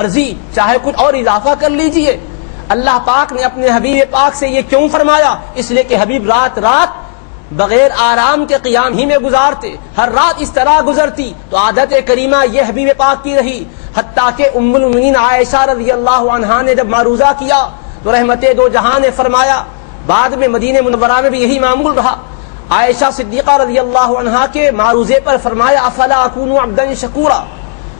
مرضی چاہے کچھ اور اضافہ کر لیجئے۔ اللہ پاک نے اپنے حبیب پاک سے یہ کیوں فرمایا؟ اس لیے کہ حبیب رات رات بغیر آرام کے قیام ہی میں گزارتے، ہر رات اس طرح گزرتی، تو عادت کریمہ یہ حبیب پاک کی رہی۔ حتیٰ کہ ام المؤمنین عائشہ رضی اللہ عنہا نے جب معروضہ کیا تو رحمت دو جہاں نے فرمایا، بعد میں مدینہ منورہ میں بھی یہی معمول رہا، عائشہ صدیقہ رضی اللہ عنہا کے معروضے پر فرمایا افلا اکون عبدا شکورا،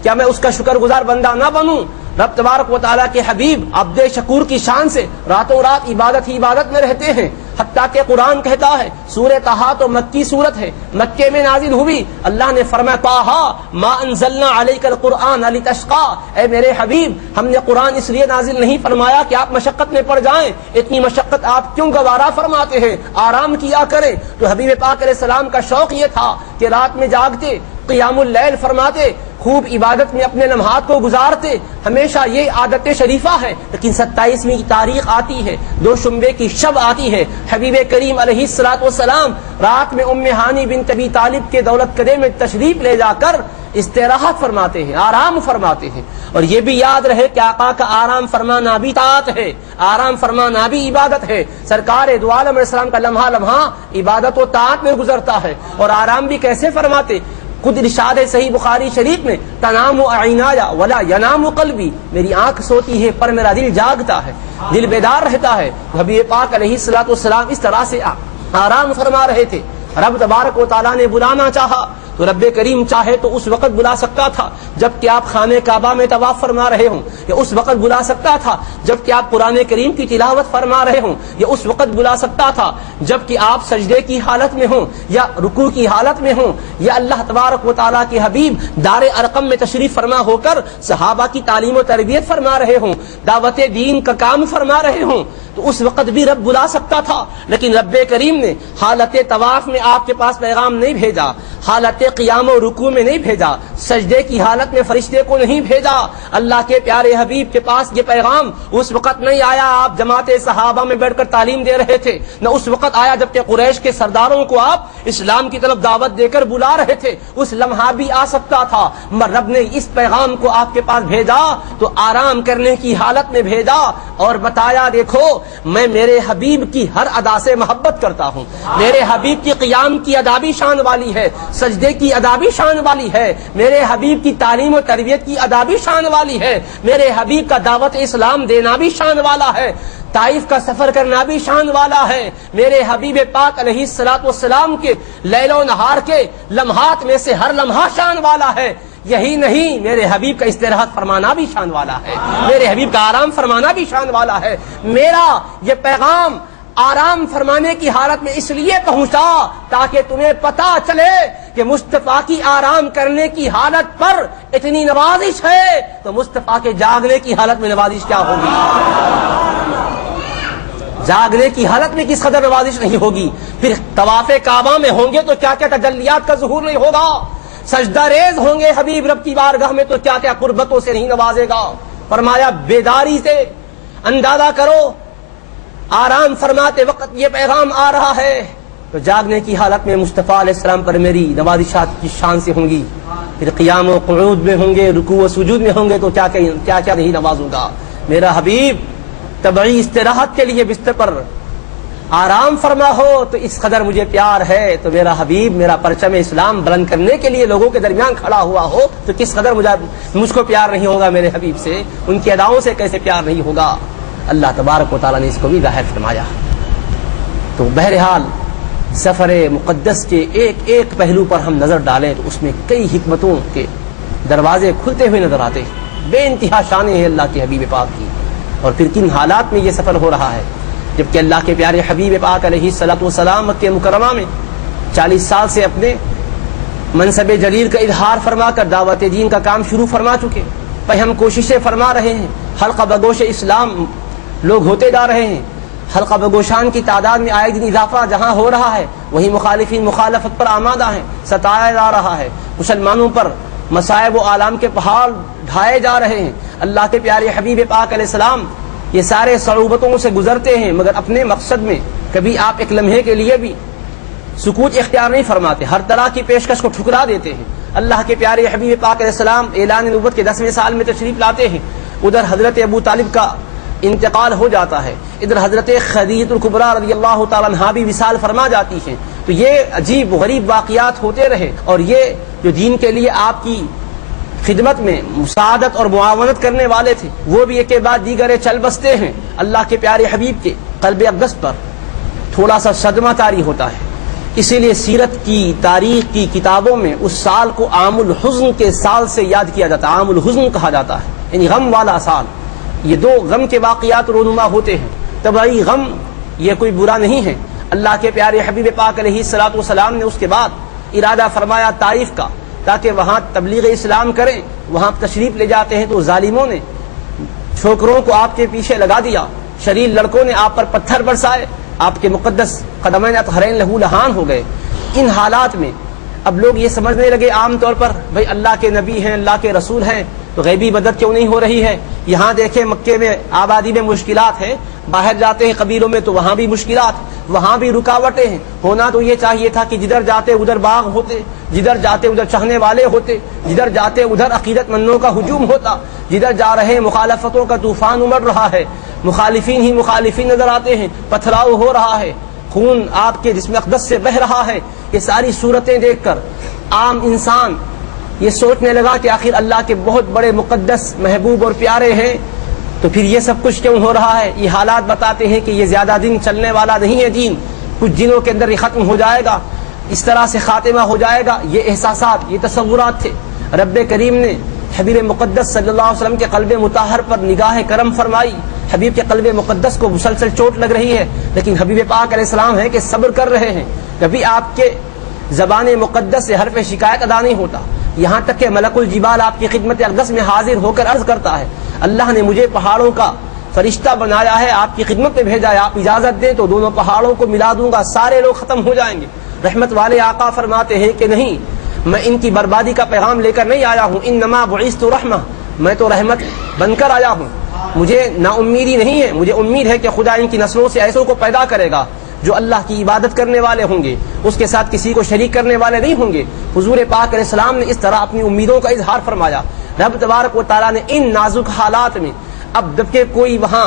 کیا میں اس کا شکر گزار بندہ نہ بنوں؟ رب تبارک و تعالیٰ کے حبیب عبد شکور کی شان سے راتوں رات عبادت ہی عبادت میں رہتے ہیں، حتیٰ کہ قرآن کہتا ہے، سورہ طٰہٰ تو مکی سورت ہے، مکے میں نازل ہوئی، اللہ نے فرمایا طٰہٰ ما انزلنا علیک القرآن لتشقی، اے میرے حبیب ہم نے قرآن اس لیے نازل نہیں فرمایا کہ آپ مشقت میں پڑ جائیں، اتنی مشقت آپ کیوں گوارا فرماتے ہیں، آرام کیا کریں۔ تو حبیب پاک علیہ السلام کا شوق یہ تھا کہ رات میں جاگتے، قیام اللیل فرماتے، خوب عبادت میں اپنے لمحات کو گزارتے، ہمیشہ یہ عادت شریفہ ہے۔ لیکن 27ویں کی تاریخ آتی ہے، دوشنبے کی شب آتی ہے، حبیب کریم علیہ الصلوۃ والسلام رات میں ام ہانی بنت ابی طالب کے دولت قدے میں تشریف لے جا کر استراحت فرماتے ہیں، آرام فرماتے ہیں۔ اور یہ بھی یاد رہے کہ آقا کا آرام فرمانا بھی طاعت ہے، آرام فرمانا بھی عبادت ہے۔ سرکار دو عالم علیہ السلام کا لمحہ لمحہ عبادت و طاعت میں گزرتا ہے، اور آرام بھی کیسے فرماتے؟ خود ارشاد ہے صحیح بخاری شریف میں، تنام عینایا ولا ینام قلبی، میری آنکھ سوتی ہے پر میرا دل جاگتا ہے، دل بیدار رہتا ہے۔ حبیب پاک علیہ الصلوۃ والسلام اس طرح سے آرام فرما رہے تھے۔ رب تبارک و تعالیٰ نے بلانا چاہا تو رب کریم چاہے تو اس وقت بلا سکتا تھا جب کہ آپ خانہ کعبہ میں طواف فرما رہے ہوں، یا اس وقت بلا سکتا تھا جب کہ آپ قرآن کریم کی تلاوت فرما رہے ہوں، یا اس وقت بلا سکتا تھا جب کہ آپ سجدے کی حالت میں ہوں یا رکوع کی حالت میں ہوں، یا اللہ تبارک و تعالیٰ کے حبیب دار ارقم میں تشریف فرما ہو کر صحابہ کی تعلیم و تربیت فرما رہے ہوں، دعوت دین کا کام فرما رہے ہوں، تو اس وقت بھی رب بلا سکتا تھا۔ لیکن رب کریم نے حالت طواف میں آپ کے پاس پیغام نہیں بھیجا، حالت قیام و رکوع میں نہیں بھیجا، سجدے کی حالت میں فرشتے کو نہیں بھیجا۔ اللہ کے پیارے حبیب کے پاس یہ پیغام اس وقت نہیں آیا آپ جماعت صحابہ میں بیٹھ کر تعلیم دے رہے تھے، نہ اس وقت آیا جبکہ قریش کے سرداروں کو آپ اسلام کی طرف دعوت دے کر بلا رہے تھے، اس لمحہ بھی آ سکتا تھا، مگر رب نے اس پیغام کو آپ کے پاس بھیجا تو آرام کرنے کی حالت میں بھیجا اور بتایا دیکھو میں میرے حبیب کی ہر ادا سے محبت کرتا ہوں، میرے حبیب کی قیام کی ادا بھی شان والی ہے، سجدے کی ادا بھی شان والی ہے، میرے حبیب کی تعلیم و تربیت کی ادا بھی شان والی ہے، میرے حبیب کا دعوت اسلام دینا بھی شان والا ہے، طائف کا سفر کرنا بھی شان والا ہے، میرے حبیب پاک علیہ الصلوۃ والسلام کے لیل و نہار کے لمحات میں سے ہر لمحہ شان والا ہے۔ یہی نہیں، میرے حبیب کا استراحت فرمانا بھی شان والا ہے، میرے حبیب کا آرام فرمانا بھی شان والا ہے۔ میرا یہ پیغام آرام فرمانے کی حالت میں اس لیے پہنچا تاکہ تمہیں پتا چلے کہ مصطفیٰ کی آرام کرنے کی حالت پر اتنی نوازش ہے تو مصطفیٰ کے جاگنے کی حالت میں نوازش کیا ہوگی، جاگنے کی حالت میں کس قدر نوازش نہیں ہوگی، پھر طواف کعبہ میں ہوں گے تو کیا کیا تجلیات کا ظہور نہیں ہوگا، سجدہ ریز ہوں گے حبیب رب کی بارگاہ میں تو کیا کیا قربتوں سے نہیں نوازے گا۔ فرمایا بیداری سے اندازہ کرو، آرام فرماتے وقت یہ پیغام آ رہا ہے تو جاگنے کی حالت میں مصطفیٰ علیہ السلام پر میری نوازشات کی شان سے ہوں گی، پھر قیام و قعود میں ہوں گے، رکوع و سجود میں ہوں گے تو کیا کیا نہیں نوازوں گا۔ میرا حبیب طبعی استراحت کے لیے بستر پر آرام فرما ہو تو اس قدر مجھے پیار ہے، تو میرا حبیب میرا پرچم اسلام بلند کرنے کے لیے لوگوں کے درمیان کھڑا ہوا ہو تو کس قدر مجھ کو پیار نہیں ہوگا میرے حبیب سے، ان کی اداؤں سے کیسے پیار نہیں ہوگا۔ اللہ تبارک و تعالیٰ نے اس کو بھی ظاہر فرمایا۔ تو بہرحال سفر مقدس کے ایک ایک پہلو پر ہم نظر ڈالیں تو اس میں کئی حکمتوں کے دروازے کھلتے ہوئے نظر آتے ہیں، بے انتہا شانیں ہیں اللہ کے حبیب پاک کی، اور پھر کن حالات میں یہ سفر ہو رہا ہے جبکہ اللہ کے پیارے حبیب پاک علیہ الصلوۃ والسلام مکہ مکرمہ میں 40 سال سے اپنے منصب جلیل کا اظہار فرما کر دعوت دین کا کام شروع فرما چکے، ہم کوششیں فرما رہے ہیں، حلقہ بگوش اسلام لوگ ہوتے جا رہے ہیں، حلقہ بگوشان کی تعداد میں آئے دن اضافہ جہاں ہو رہا ہے وہیں مخالفین مخالفت پر آمادہ ہیں، ستایا جا رہا ہے، مسلمانوں پر مصائب و آلام کے پہاڑ ڈھائے جا رہے ہیں۔ اللہ کے پیارے حبیب پاک علیہ السلام یہ سارے صعوبتوں سے گزرتے ہیں مگر اپنے مقصد میں کبھی آپ ایک لمحے کے لیے بھی سکوت اختیار نہیں فرماتے، ہر طرح کی پیشکش کو ٹھکرا دیتے ہیں۔ اللہ کے پیارے حبیب پاک علیہ السلام اعلان نبوت کے 10ویں سال میں تشریف لاتے ہیں، ادھر حضرت ابو طالب کا انتقال ہو جاتا ہے، ادھر حضرت خدیجہ الکبریٰ رضی اللہ تعالیٰ عنہا بھی وصال فرما جاتی ہیں. تو یہ عجیب و غریب واقعات ہوتے رہے، اور یہ جو دین کے لیے آپ کی خدمت میں مساعدت اور معاونت کرنے والے تھے وہ بھی ایک کے بعد دیگر چل بستے ہیں. اللہ کے پیارے حبیب کے قلب اقدس پر تھوڑا سا صدمہ طاری ہوتا ہے. اسی لیے سیرت کی تاریخ کی کتابوں میں اس سال کو عام الحزن کے سال سے یاد کیا جاتا ہے. عام الحزن کہا جاتا ہے، یعنی غم والا سال. یہ دو غم کے واقعات رونما ہوتے ہیں. طبعی غم یہ کوئی برا نہیں ہے. اللہ کے پیارے حبیب پاک علیہ الصلوۃ والسلام نے اس کے بعد ارادہ فرمایا طائف کا، تاکہ وہاں تبلیغ اسلام کریں. وہاں تشریف لے جاتے ہیں تو ظالموں نے چھوکروں کو آپ کے پیچھے لگا دیا، شریر لڑکوں نے آپ پر پتھر برسائے، آپ کے مقدس قدمین اطہرین لہو لہان ہو گئے. ان حالات میں اب لوگ یہ سمجھنے لگے عام طور پر بھئی اللہ کے نبی ہیں، اللہ کے رسول ہیں، تو غیبی مدد کیوں نہیں ہو رہی ہے؟ یہاں دیکھیں مکے میں آبادی میں مشکلات ہیں، باہر جاتے ہیں قبیلوں میں تو وہاں بھی مشکلات، وہاں بھی رکاوٹیں ہیں. ہونا تو یہ چاہیے تھا کہ جدھر جاتے ادھر باغ ہوتے، جدھر جاتے ادھر چاہنے والے ہوتے، جدھر جاتے ادھر عقیدت مندوں کا ہجوم ہوتا. جدھر جا رہے مخالفتوں کا طوفان امڑ رہا ہے، مخالفین ہی مخالفین نظر آتے ہیں، پتھراؤ ہو رہا ہے، خون آپ کے جسم اقدس سے بہہ رہا ہے. یہ ساری صورتیں دیکھ کر عام انسان یہ سوچنے لگا کہ آخر اللہ کے بہت بڑے مقدس محبوب اور پیارے ہیں تو پھر یہ سب کچھ کیوں ہو رہا ہے؟ یہ حالات بتاتے ہیں کہ یہ زیادہ دن چلنے والا نہیں ہے دین، کچھ دنوں کے اندر یہ ختم ہو جائے گا، اس طرح سے خاتمہ ہو جائے گا. یہ احساسات، یہ تصورات تھے. رب کریم نے حبیب مقدس صلی اللہ علیہ وسلم کے قلب مطہر پر نگاہ کرم فرمائی. حبیب کے قلب مقدس کو مسلسل چوٹ لگ رہی ہے، لیکن حبیب پاک علیہ السلام ہے کہ صبر کر رہے ہیں. کبھی آپ کے زبان مقدس سے حرف شکایت ادا نہیں ہوتا، یہاں تک کہ ملک الجبال آپ کی خدمت اقدس میں حاضر ہو کر عرض کرتا ہے اللہ نے مجھے پہاڑوں کا فرشتہ بنایا ہے، آپ کی خدمت میں بھیجا ہے، آپ اجازت دیں تو دونوں پہاڑوں کو ملا دوں گا، سارے لوگ ختم ہو جائیں گے. رحمت والے آقا فرماتے ہیں کہ نہیں، میں ان کی بربادی کا پیغام لے کر نہیں آیا ہوں، انما بعثت رحمہ، میں تو رحمت بن کر آیا ہوں. مجھے نا امیدی نہیں ہے، مجھے امید ہے کہ خدا ان کی نسلوں سے ایسوں کو پیدا کرے گا جو اللہ کی عبادت کرنے والے ہوں گے، اس کے ساتھ کسی کو شریک کرنے والے نہیں ہوں گے. حضور پاک علیہ السلام نے اس طرح اپنی امیدوں کا اظہار فرمایا. رب تبارک و تعالیٰ نے ان نازک حالات میں، اب جبکہ کوئی وہاں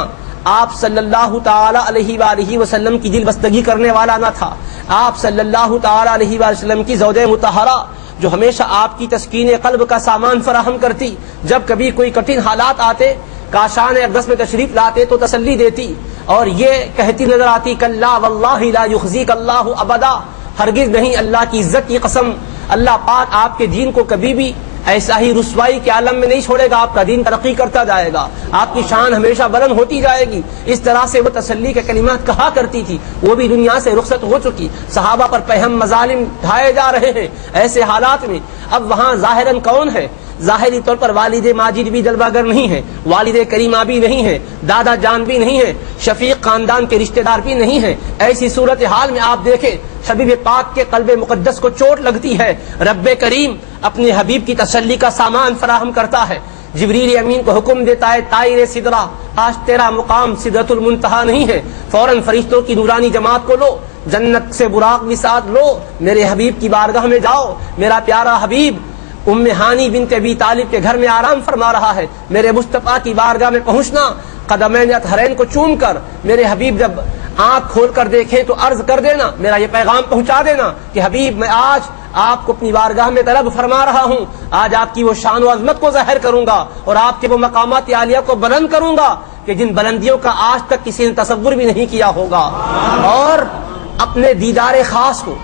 آپ صلی اللہ تعالی علیہ وآلہ وسلم کی دل بستگی کرنے والا نہ تھا، آپ صلی اللہ تعالی علیہ وآلہ وسلم کی زوجہ مطہرہ جو ہمیشہ آپ کی تسکین قلب کا سامان فراہم کرتی، جب کبھی کوئی کٹھن حالات آتے کاشان اقدس میں تشریف لاتے تو تسلی دیتی اور یہ کہتی نظر آتی کلا واللہ لا یخزیک اللہ ابدا، ہرگز نہیں، اللہ کی عزت کی قسم، اللہ پاک آپ کے دین کو کبھی بھی ایسا ہی رسوائی کے عالم میں نہیں چھوڑے گا. آپ کا دین ترقی کرتا جائے گا، آپ کی شان ہمیشہ بلند ہوتی جائے گی. اس طرح سے وہ تسلی کے کلمات کہا کرتی تھی. وہ بھی دنیا سے رخصت ہو چکی، صحابہ پر پہم مظالم ڈھائے جا رہے ہیں. ایسے حالات میں اب وہاں ظاہراً کون ہے؟ ظاہری طور پر والد ماجد بھی جلوہ گر نہیں ہے، والد کریمہ بھی نہیں ہے، دادا جان بھی نہیں ہے، شفیق خاندان کے رشتہ دار بھی نہیں ہے. ایسی صورتحال میں آپ دیکھیں حبیب پاک کے قلب مقدس کو چوٹ لگتی ہے. رب کریم اپنے حبیب کی تسلی کا سامان فراہم کرتا ہے. جبریل امین کو حکم دیتا ہے طائر سدرہ، آج تیرا مقام سدرۃ المنتہا نہیں ہے، فوراً فرشتوں کی نورانی جماعت کو لو، جنت سے براق بھی ساتھ لو، میرے حبیب کی بارگاہ میں جاؤ. میرا پیارا حبیب ام ہانی بنت ابی طالب کے گھر میں آرام فرما رہا ہے. میرے مصطفیٰ کی بارگاہ میں پہنچنا، قدمین اطہرین کو چوم کر میرے حبیب جب آنکھ کھول کر دیکھیں تو عرض کر دینا، میرا یہ پیغام پہنچا دینا کہ حبیب میں آج آپ کو اپنی بارگاہ میں طلب فرما رہا ہوں. آج آپ کی وہ شان و عظمت کو ظاہر کروں گا اور آپ کے وہ مقامات عالیہ کو بلند کروں گا کہ جن بلندیوں کا آج تک کسی نے تصور بھی نہیں کیا ہوگا. اور اپنے دیدار خاص کو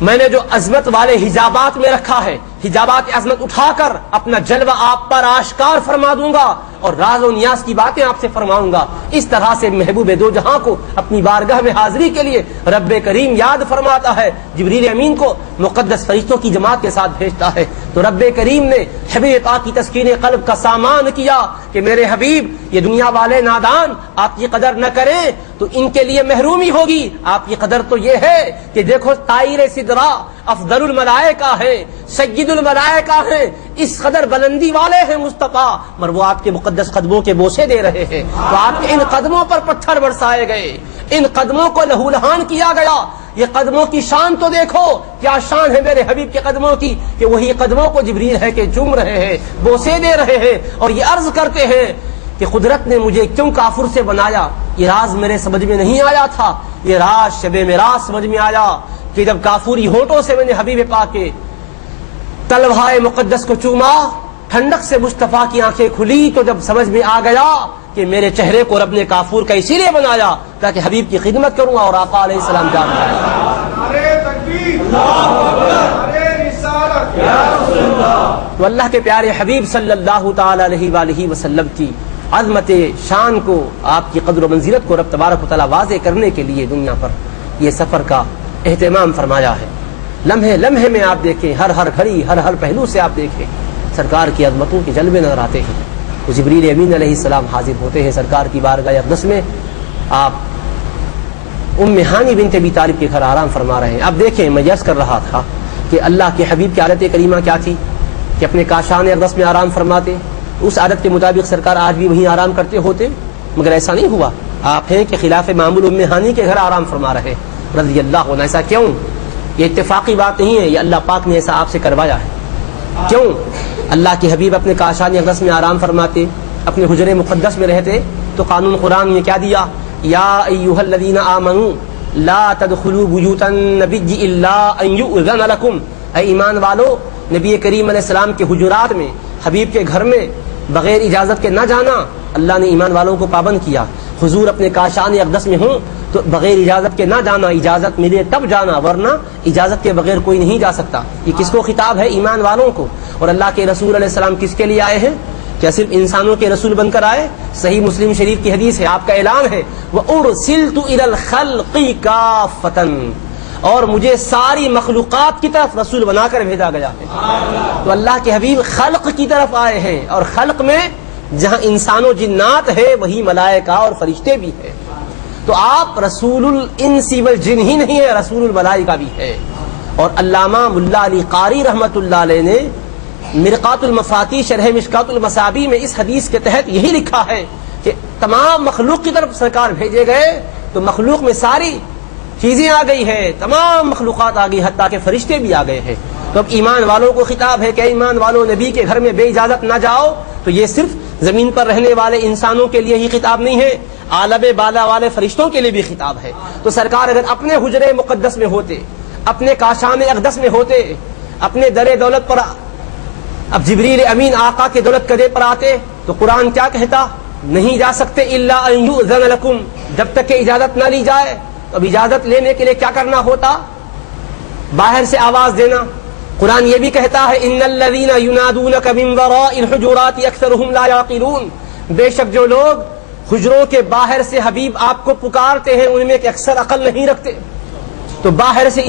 میں نے جو عظمت والے حجابات میں رکھا ہے، حجابات عظمت اٹھا کر اپنا جلوہ آپ پر آشکار فرما دوں گا اور راز و نیاز کی باتیں آپ سے فرماؤں گا. اس طرح سے محبوب دو جہاں کو اپنی بارگاہ میں حاضری کے لیے رب کریم یاد فرماتا ہے، جبریل امین کو مقدس فرشتوں کی جماعت کے ساتھ بھیجتا ہے. تو رب کریم نے حبیب پاک کی تسکین قلب کا سامان کیا کہ میرے حبیب یہ دنیا والے نادان آپ کی قدر نہ کریں تو ان کے لیے محرومی ہوگی. آپ کی قدر تو یہ ہے کہ دیکھو طائر سدرہ افضل الملائکہ ہیں، سید الملائکہ ہیں، اس قدر بلندی والے ہیں مصطفیٰ، مگر وہ آپ کے مقدس قدموں کے بوسے دے رہے ہیں. تو آپ کے ان قدموں پر پتھر برسائے گئے، ان قدموں کو لہو لہان کیا گیا. یہ قدموں کی شان تو دیکھو، کیا شان ہے میرے حبیب کے قدموں کی کہ وہی قدموں کو جبریل ہے کہ چوم رہے ہیں، بوسے دے رہے ہیں اور یہ عرض کرتے ہیں کہ قدرت نے مجھے کیوں کافر سے بنایا، یہ راز میرے سمجھ میں نہیں آیا تھا، یہ راز شب معراج سمجھ میں آیا کہ جب کافوری ہونٹوں سے میں نے حبیب پاک کے طلبہ مقدس کو چوما، ٹھنڈک سے مصطفیٰ کی آنکھیں کھلی تو جب سمجھ میں آ گیا کہ میرے چہرے کو رب نے کافور کا اسی لیے بنایا تاکہ حبیب کی خدمت کروں اور آقا علیہ السلام جان جائے۔ تو اللہ کے پیارے حبیب صلی اللہ تعالی علیہ وآلہ وسلم کی عظمت شان کو، آپ کی قدر و منزلت کو رب تبارک و تعالی واضح کرنے کے لیے دنیا پر یہ سفر کا اہتمام فرمایا ہے۔ لمحے لمحے میں آپ دیکھیں، ہر ہر گھڑی ہر ہر پہلو سے آپ دیکھیں سرکار کی عظمتوں کے جلوے نظر آتے ہیں۔ تو جبریل امین علیہ السلام حاضر ہوتے ہیں سرکار کی بارگاہ اقدس میں، آپ ام ہانی بنت ابی طالب کے گھر آرام فرما رہے ہیں۔ اب دیکھیں، میں یس کر رہا تھا کہ اللہ کے حبیب کی عادت کریمہ کیا تھی کہ اپنے کاشان اقدس میں آرام فرماتے، اس عادت کے مطابق سرکار آج بھی وہیں آرام کرتے ہوتے، مگر ایسا نہیں ہوا۔ آپ ہیں کہ خلاف معمول ام ہانی کے گھر آرام فرما رہے رضی اللہ عنہ۔ ایسا کیوں؟ یہ اتفاقی بات نہیں ہے، یہ اللہ پاک نے ایسا آپ سے کروایا ہے۔ کیوں؟ اللہ کے حبیب اپنے کاشان اقدس میں آرام فرماتے، اپنے حجرے مقدس میں رہتے، تو قانون قرآن نے کیا دیا؟ یا ایھا الذین آمنوا لا تدخلوا بیوت النبی الا ان یؤذن لکم، اے ایمان والو نبی کریم علیہ السلام کے حجرات میں، حبیب کے گھر میں بغیر اجازت کے نہ جانا۔ اللہ نے ایمان والوں کو پابند کیا، حضور اپنے کاشان اقدس میں ہوں تو بغیر اجازت کے نہ جانا، اجازت ملے تب جانا، ورنہ اجازت کے بغیر کوئی نہیں جا سکتا۔ یہ کس کو خطاب ہے؟ ایمان والوں کو۔ اور اللہ کے رسول علیہ السلام کس کے لیے آئے ہیں؟ کیا صرف انسانوں کے رسول بن کر آئے؟ صحیح مسلم شریف کی حدیث ہے، آپ کا اعلان ہے وَأُرْسِلْتُ إِلَى الْخَلْقِ كَافَّةً، اور مجھے ساری مخلوقات کی طرف رسول بنا کر بھیجا گیا ہے۔ تو اللہ کے حبیب خلق کی طرف آئے ہیں، اور خلق میں جہاں انسان و جنات ہے وہی ملائکہ اور فرشتے بھی ہیں۔ تو آپ رسول الانس والجن ہی نہیں ہے، رسول الملائکہ بھی ہے۔ اور علامہ ملا علی قاری رحمۃ اللہ علیہ نے مرقات المفاتیح شرح مشکات المصابیح میں اس حدیث کے تحت یہی لکھا ہے کہ تمام مخلوق کی طرف سرکار بھیجے گئے تو مخلوق میں ساری چیزیں آ گئی ہے، تمام مخلوقات آ گئی، حتیٰ کہ فرشتے بھی آ گئے ہیں۔ تو اب ایمان والوں کو خطاب ہے کہ ایمان والوں نبی کے گھر میں بے اجازت نہ جاؤ۔ تو یہ صرف زمین پر رہنے والے انسانوں کے لیے ہی خطاب نہیں ہے، عالم بالا والے فرشتوں کے لیے بھی خطاب ہے۔ تو سرکار اگر اپنے حجرے مقدس میں ہوتے، اپنے کاشان اقدس میں ہوتے، اپنے در دولت پر اب جبریل امین آقا کے دولت قدے پر آتے تو قرآن کیا کہتا؟ نہیں جا سکتے الا ان یؤذن لکم، جب تک کہ اجازت نہ لی جائے۔ تو اب اجازت لینے کے لیے کیا کرنا ہوتا؟ باہر سے آواز دینا۔ قرآن یہ بھی کہتا ہے ان الذین ینادونک من وراء الحجرات اکثرهم لا یعقلون، بے شک جو لوگ حجروں کے باہر سے حبیب آپ کو پکارتے ہیں ان میں کہ اکثر عقل نہیں رکھتے۔ تو باہر سے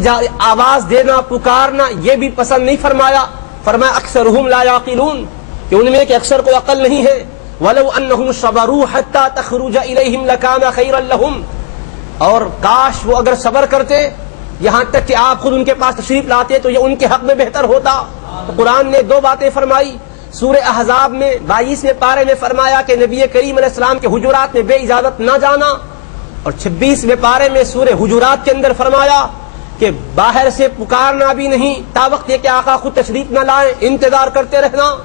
آواز دینا، پکارنا یہ بھی پسند نہیں فرمایا، فرمایا اکثرهم لا یعقلون، کہ ان میں کہ اکثر کو عقل نہیں ہے۔ ولو انہم صبروا حتی تخرج الیہم لکان خیرا لہم، اور کاش وہ اگر صبر کرتے یہاں تک کہ آپ خود ان کے پاس تشریف لاتے تو یہ ان کے حق میں بہتر ہوتا۔ تو قرآن نے دو باتیں فرمائی، سورہ احزاب میں 22ویں پارے میں فرمایا کہ نبی کریم علیہ السلام کے حجرات میں بے اجازت نہ جانا، اور 26ویں پارے میں سورہ حجرات کے اندر فرمایا کہ باہر سے پکارنا بھی نہیں تا وقت یہ کہ آقا خود تشریف نہ لائیں، انتظار کرتے رہنا۔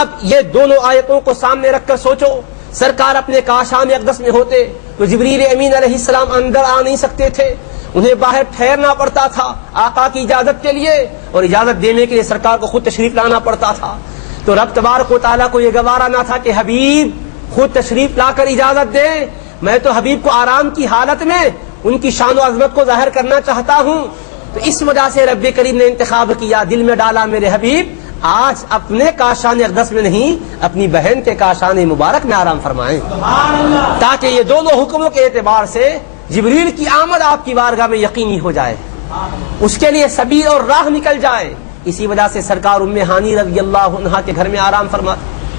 اب یہ دونوں آیتوں کو سامنے رکھ کر سوچو، سرکار اپنے کاشان اقدس میں ہوتے تو جبریل امین علیہ السلام اندر آ نہیں سکتے تھے، انہیں باہر ٹھہرنا پڑتا تھا آقا کی اجازت کے لیے، اور اجازت دینے کے لیے سرکار کو خود تشریف لانا پڑتا تھا۔ تو رب تبارک و تعالیٰ کو یہ گوارا نہ تھا کہ حبیب خود تشریف لا کر اجازت دے، میں تو حبیب کو آرام کی حالت میں ان کی شان و عظمت کو ظاہر کرنا چاہتا ہوں۔ تو اس وجہ سے رب کریم نے انتخاب کیا، دل میں ڈالا میرے حبیب آج اپنے کاشان اقدس میں نہیں اپنی بہن کے کاشان مبارک میں آرام فرمائیں، تاکہ یہ دونوں حکموں کے اعتبار سے جبریل کی آمد آپ کی بارگاہ میں یقینی ہو جائے، اس کے لیے سبیل اور راہ نکل جائے۔ اسی وجہ سے سرکار ام ہانی رضی اللہ عنہا کے گھر میں آرام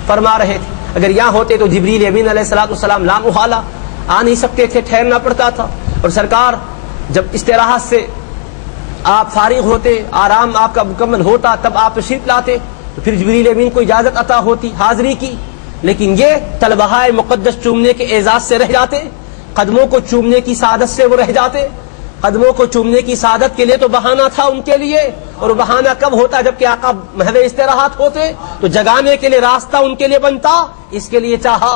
فرما رہے تھے۔ اگر یہاں ہوتے تو جبریل امین علیہ السلام لا محالہ آ نہیں سکتے تھے، ٹھہرنا پڑتا تھا۔ اور سرکار جب استراحت سے آپ فارغ ہوتے، آرام آپ کا مکمل ہوتا، تب آپ تشریف لاتے تو پھر جبریل امین کو اجازت عطا ہوتی حاضری کی۔ لیکن یہ طلبہائے مقدس چومنے کے اعزاز سے رہ جاتے، قدموں کو چومنے کی سعادت سے وہ رہ جاتے، قدموں کو چومنے کی سعادت کے لیے تو بہانہ تھا ان کے لیے، اور بہانہ کب ہوتا جبکہ آقا محو استراحت ہوتے، تو جگانے کے لیے راستہ ان کے لیے بنتا، اس کے لیے چاہا